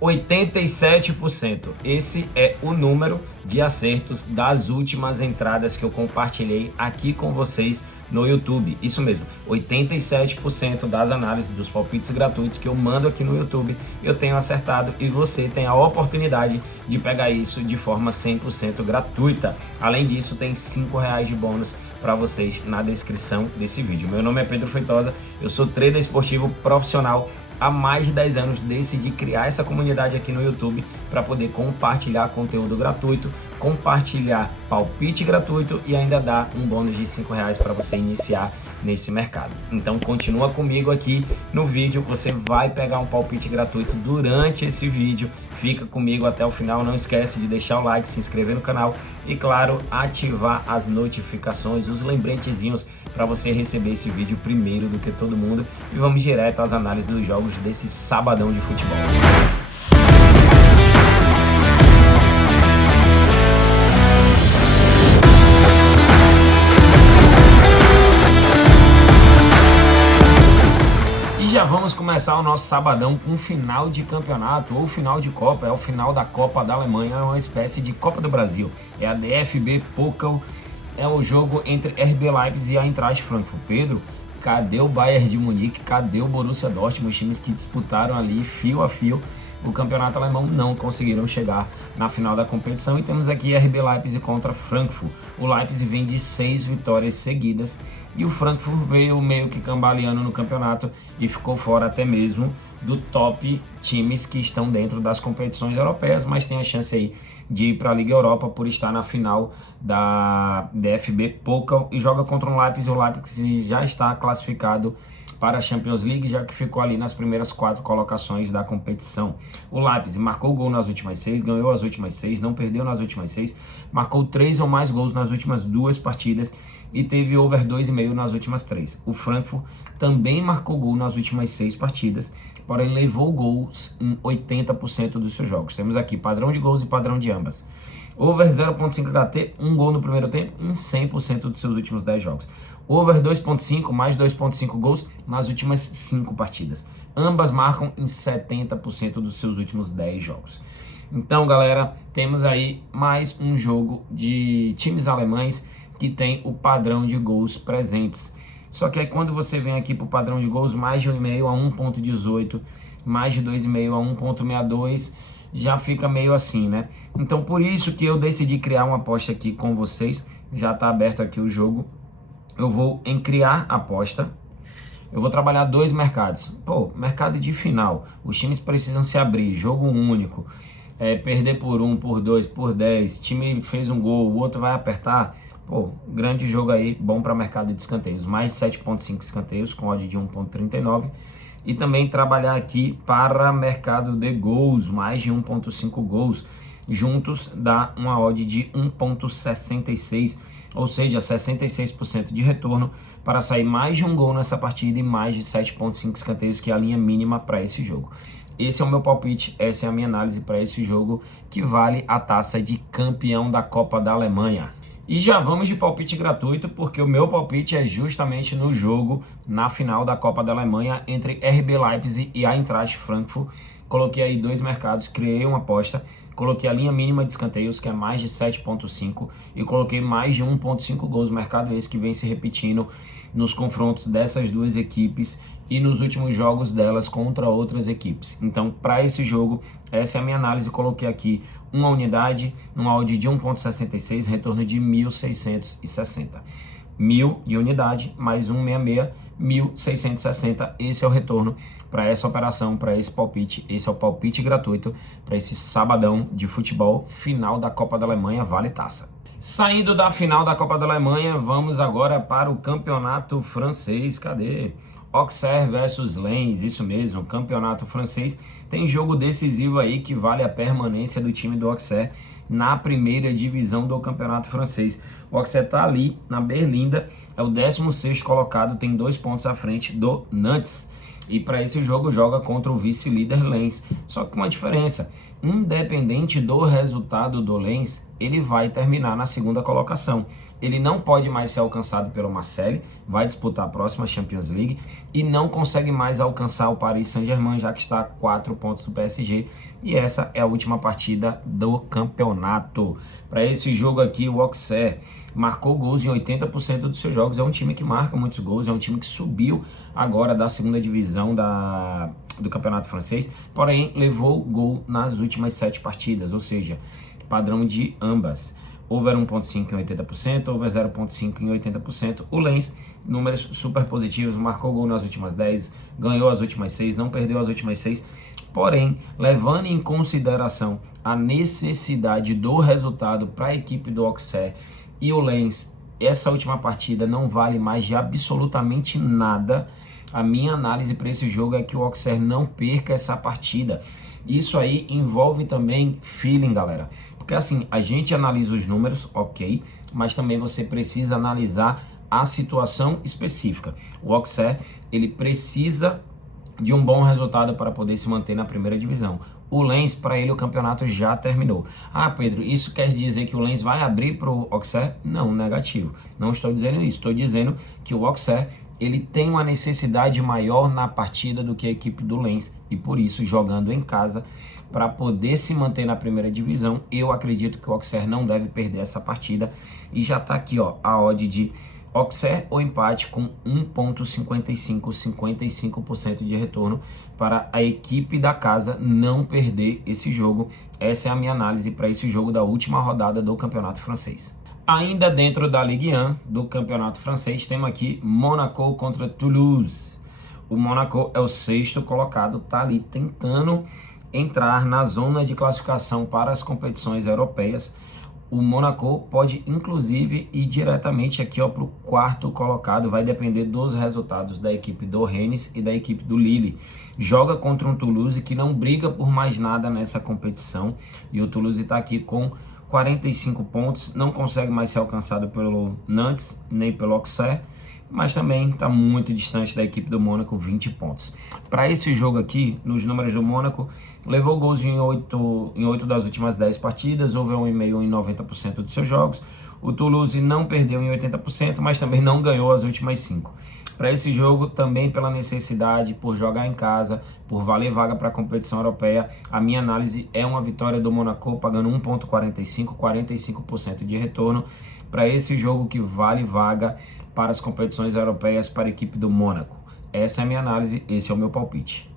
87%. Esse é o número de acertos das últimas entradas que eu compartilhei aqui com vocês no YouTube. Isso mesmo, 87% das análises dos palpites gratuitos que eu mando aqui no YouTube eu tenho acertado, e você tem a oportunidade de pegar isso de forma 100% gratuita. Além disso, tem R$5 de bônus para vocês na descrição desse vídeo. Meu nome é Pedro Feitosa, eu sou trader esportivo profissional. Há mais de 10 anos decidi criar essa comunidade aqui no YouTube para poder compartilhar conteúdo gratuito, compartilhar palpite gratuito e ainda dar um bônus de R$5 para você iniciar nesse mercado. Então continua comigo aqui no vídeo, você vai pegar um palpite gratuito durante esse vídeo. Fica comigo até o final, não esquece de deixar o like, se inscrever no canal e, claro, ativar as notificações, os lembretezinhos para você receber esse vídeo primeiro do que todo mundo. E vamos direto às análises dos jogos desse sabadão de futebol. Já vamos começar o nosso sabadão com final de campeonato ou final de Copa. É o final da Copa da Alemanha, é uma espécie de Copa do Brasil. É a DFB Pokal, é o jogo entre RB Leipzig e a Eintracht Frankfurt. Pedro, cadê o Bayern de Munique? Cadê o Borussia Dortmund? Os times que disputaram ali fio a fio o campeonato alemão não conseguiram chegar na final da competição, e temos aqui RB Leipzig contra Frankfurt. O Leipzig vem de 6 vitórias seguidas e o Frankfurt veio meio que cambaleando no campeonato e ficou fora até mesmo do top times que estão dentro das competições europeias, mas tem a chance aí de ir para a Liga Europa por estar na final da DFB Pokal e joga contra um Leipzig. O Leipzig já está classificado para a Champions League, já que ficou ali nas primeiras 4 colocações da competição. O Leipzig marcou gol nas últimas 6, ganhou as últimas 6, não perdeu nas últimas 6, marcou 3 ou mais gols nas últimas 2 partidas e teve over 2,5 nas últimas 3. O Frankfurt também marcou gol nas últimas 6 partidas, porém levou gols em 80% dos seus jogos. Temos aqui padrão de gols e padrão de ambas. Over 0.5 HT, 1 gol no primeiro tempo em 100% dos seus últimos 10 jogos. Over 2.5, mais 2.5 gols nas últimas 5 partidas. Ambas marcam em 70% dos seus últimos 10 jogos. Então, galera, temos aí mais um jogo de times alemães que tem o padrão de gols presentes. Só que aí quando você vem aqui para o padrão de gols, mais de 1,5 a 1.18, mais de 2,5 a 1.62, já fica meio assim, né? Então por isso que eu decidi criar uma aposta aqui com vocês. Já está aberto aqui o jogo. Eu vou em criar aposta. Eu vou trabalhar 2 mercados. Pô, mercado de final. Os times precisam se abrir, jogo único. Perder por 1, por 2, por 10. Time fez um gol, o outro vai apertar. Pô, grande jogo aí, bom para mercado de escanteios. Mais 7.5 escanteios com odd de 1.39. E também trabalhar aqui para mercado de gols, mais de 1.5 gols. Juntos dá uma odd de 1.66, ou seja, 66% de retorno para sair mais de um gol nessa partida e mais de 7.5 escanteios, que é a linha mínima para esse jogo. Esse é o meu palpite, essa é a minha análise para esse jogo, que vale a taça de campeão da Copa da Alemanha. E já vamos de palpite gratuito, porque o meu palpite é justamente no jogo, na final da Copa da Alemanha, entre RB Leipzig e Eintracht Frankfurt. Coloquei aí 2 mercados, criei uma aposta, coloquei a linha mínima de escanteios, que é mais de 7.5, e coloquei mais de 1.5 gols. Mercado esse que vem se repetindo nos confrontos dessas 2 equipes e nos últimos jogos delas contra outras equipes. Então, para esse jogo, essa é a minha análise. Coloquei aqui uma unidade, um odd de 1.66, retorno de 1.660. 1.000 de unidade, mais 1,66, 1.660. Esse é o retorno para essa operação, para esse palpite. Esse é o palpite gratuito para esse sabadão de futebol, final da Copa da Alemanha, vale taça. Saindo da final da Copa da Alemanha, vamos agora para o campeonato francês. Cadê? Auxerre versus Lens, isso mesmo, campeonato francês. Tem jogo decisivo aí que vale a permanência do time do Auxerre na primeira divisão do campeonato francês. O Auxerre está ali na Berlinda, é o 16º colocado, tem 2 pontos à frente do Nantes. E para esse jogo joga contra o vice-líder Lens. Só que com uma diferença, independente do resultado do Lens, ele vai terminar na segunda colocação. Ele não pode mais ser alcançado pelo Marseille, vai disputar a próxima Champions League e não consegue mais alcançar o Paris Saint-Germain, já que está a 4 pontos do PSG. E essa é a última partida do campeonato. Para esse jogo aqui, o Auxerre marcou gols em 80% dos seus jogos. É um time que marca muitos gols, é um time que subiu agora da segunda divisão do campeonato francês, porém levou gol nas últimas 7 partidas, ou seja, padrão de ambas. Over 1.5 em 80%, over 0.5 em 80%. O Lens, números super positivos, marcou gol nas últimas 10, ganhou as últimas 6, não perdeu as últimas 6. Porém, levando em consideração a necessidade do resultado para a equipe do Auxerre e o Lens, essa última partida não vale mais de absolutamente nada. A minha análise para esse jogo é que o Auxerre não perca essa partida. Isso aí envolve também feeling, galera. Porque assim, a gente analisa os números, ok, mas também você precisa analisar a situação específica. O Auxerre, ele precisa de um bom resultado para poder se manter na primeira divisão. O Lens, para ele, o campeonato já terminou. Ah, Pedro, isso quer dizer que o Lens vai abrir para o Auxerre? Não, negativo. Não estou dizendo isso. Estou dizendo que o Auxerre, ele tem uma necessidade maior na partida do que a equipe do Lens. E por isso, jogando em casa, para poder se manter na primeira divisão, eu acredito que o Auxerre não deve perder essa partida. E já está aqui, ó, a odd de Auxerre ou empate com 1.55, 55% de retorno para a equipe da casa não perder esse jogo. Essa é a minha análise para esse jogo da última rodada do campeonato francês. Ainda dentro da Ligue 1 do campeonato francês, temos aqui Monaco contra Toulouse. O Monaco é o 6º colocado, tá ali tentando entrar na zona de classificação para as competições europeias. O Monaco pode, inclusive, ir diretamente aqui para o 4º colocado. Vai depender dos resultados da equipe do Rennes e da equipe do Lille. Joga contra um Toulouse que não briga por mais nada nessa competição. E o Toulouse está aqui com 45 pontos. Não consegue mais ser alcançado pelo Nantes, nem pelo Auxerre. Mas também está muito distante da equipe do Mônaco, 20 pontos. Para esse jogo aqui, nos números do Mônaco, levou gols em 8 das últimas 10 partidas, houve 1,5 em 90% dos seus jogos. O Toulouse não perdeu em 80%, mas também não ganhou as últimas 5. Para esse jogo, também pela necessidade, por jogar em casa, por valer vaga para a competição europeia, a minha análise é uma vitória do Monaco pagando 1,45, 45% de retorno para esse jogo que vale vaga para as competições europeias para a equipe do Mônaco. Essa é a minha análise, esse é o meu palpite.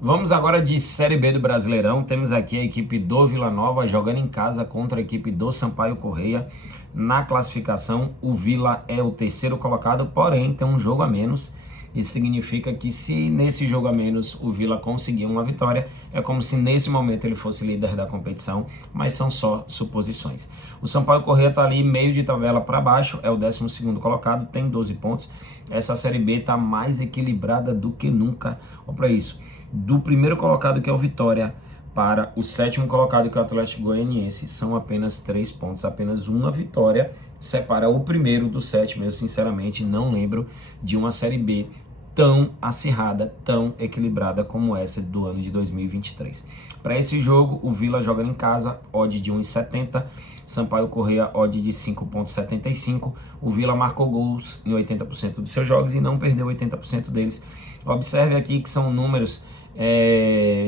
Vamos agora de Série B do Brasileirão. Temos aqui a equipe do Vila Nova jogando em casa contra a equipe do Sampaio Corrêa. Na classificação, o Vila é o 3º colocado, porém tem um jogo a menos. Isso significa que se nesse jogo a menos o Vila conseguir uma vitória, é como se nesse momento ele fosse líder da competição, mas são só suposições. O Sampaio Corrêa está ali meio de tabela para baixo, é o 12º colocado, tem 12 pontos. Essa Série B está mais equilibrada do que nunca. Olha para isso. Do primeiro colocado, que é o Vitória, para o 7º colocado, que é o Atlético Goianiense, são apenas 3 pontos, apenas uma vitória separa o primeiro do 7º. Eu sinceramente não lembro de uma Série B tão acirrada, tão equilibrada como essa do ano de 2023. Para esse jogo, o Vila joga em casa, odd de 1,70, Sampaio Corrêa, odd de 5,75. O Vila marcou gols em 80% dos seus jogos e não perdeu 80% deles. Observe aqui que são números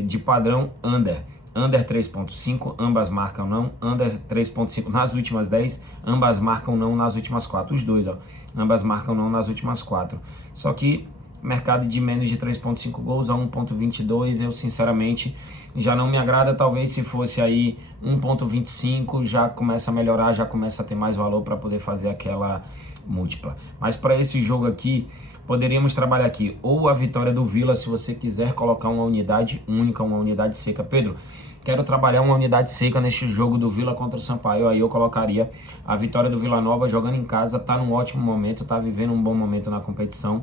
de padrão under. Under 3.5, ambas marcam não. Under 3.5 nas últimas 10, ambas marcam não nas últimas 4. Os dois, ó, ambas marcam não nas últimas 4. Só que mercado de menos de 3.5 gols a 1.22, eu sinceramente já não me agrada. Talvez se fosse aí 1.25 já começa a melhorar, já começa a ter mais valor para poder fazer aquela múltipla. Mas para esse jogo aqui, poderíamos trabalhar aqui ou a vitória do Vila, se você quiser colocar uma unidade única, uma unidade seca. Pedro, quero trabalhar uma unidade seca neste jogo do Vila contra o Sampaio. Aí eu colocaria a vitória do Vila Nova jogando em casa, tá num ótimo momento, tá vivendo um bom momento na competição.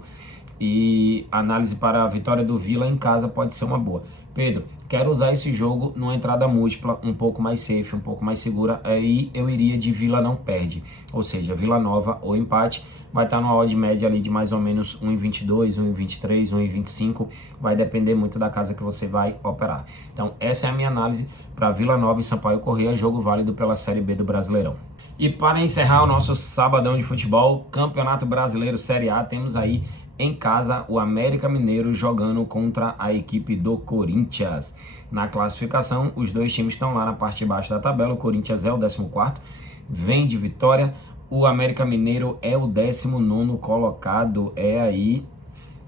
E análise para a vitória do Vila em casa pode ser uma boa. Pedro, quero usar esse jogo numa entrada múltipla, um pouco mais safe, um pouco mais segura, aí eu iria de Vila não perde, ou seja, Vila Nova ou empate, vai estar numa odd média ali de mais ou menos 1,22, 1,23, 1,25, vai depender muito da casa que você vai operar. Então essa é a minha análise para Vila Nova e Sampaio Corrêa, jogo válido pela Série B do Brasileirão. E para encerrar o nosso sabadão de futebol, Campeonato Brasileiro Série A, temos aí em casa o América Mineiro jogando contra a equipe do Corinthians. Na classificação, os dois times estão lá na parte de baixo da tabela. O Corinthians é o 14º, vem de vitória. O América Mineiro é o 19º colocado,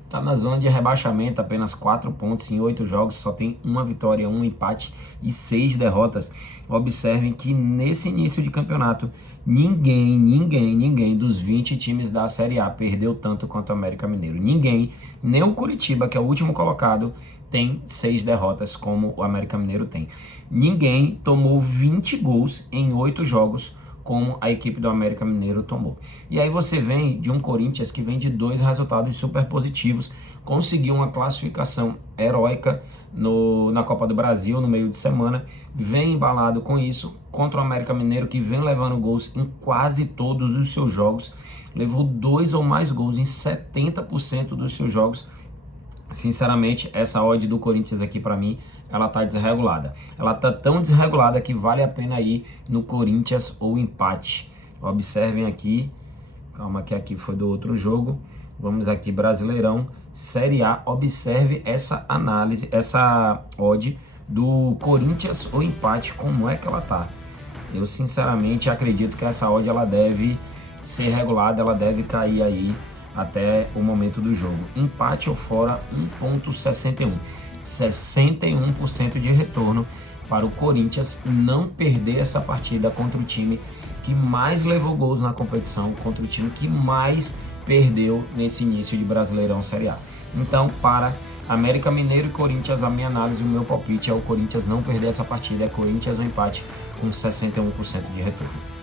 tá na zona de rebaixamento, apenas 4 pontos em 8 jogos, só tem uma vitória, um empate e 6 derrotas. Observem que nesse início de campeonato, ninguém dos 20 times da Série A perdeu tanto quanto o América Mineiro. Ninguém, nem o Curitiba, que é o último colocado, tem 6 derrotas como o América Mineiro tem. Ninguém tomou 20 gols em 8 jogos, como a equipe do América Mineiro tomou. E aí você vem de um Corinthians que vem de 2 resultados super positivos, conseguiu uma classificação heróica na Copa do Brasil no meio de semana, vem embalado com isso contra o América Mineiro, que vem levando gols em quase todos os seus jogos, levou 2 ou mais gols em 70% dos seus jogos. Sinceramente, essa odd do Corinthians aqui para mim, ela tá desregulada. Ela tá tão desregulada que vale a pena ir no Corinthians ou empate. Observem aqui, calma que aqui foi do outro jogo. Vamos aqui, Brasileirão, Série A. Observe essa análise, essa odd do Corinthians ou empate, como é que ela tá. Eu sinceramente acredito que essa odd ela deve ser regulada, ela deve cair aí até o momento do jogo. Empate ou fora, 1,61. 61% de retorno para o Corinthians não perder essa partida contra o time que mais levou gols na competição, contra o time que mais perdeu nesse início de Brasileirão Série A. Então, para América Mineiro e Corinthians, a minha análise, o meu palpite é o Corinthians não perder essa partida, é Corinthians ou empate com 61% de retorno.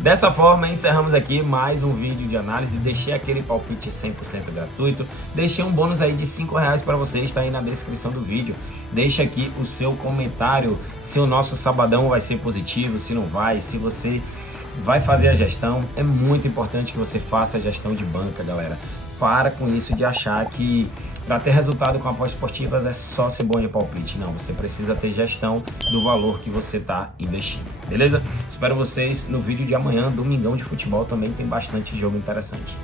Dessa forma, encerramos aqui mais um vídeo de análise. Deixei aquele palpite 100% gratuito. Deixei um bônus aí de R$5 para você, está aí na descrição do vídeo. Deixa aqui o seu comentário se o nosso sabadão vai ser positivo, se não vai, se você vai fazer a gestão. É muito importante que você faça a gestão de banca, galera. Para com isso de achar que para ter resultado com apostas esportivas é só ser bom de palpite. Não, você precisa ter gestão do valor que você está investindo, beleza? Espero vocês no vídeo de amanhã, domingão de futebol, também tem bastante jogo interessante.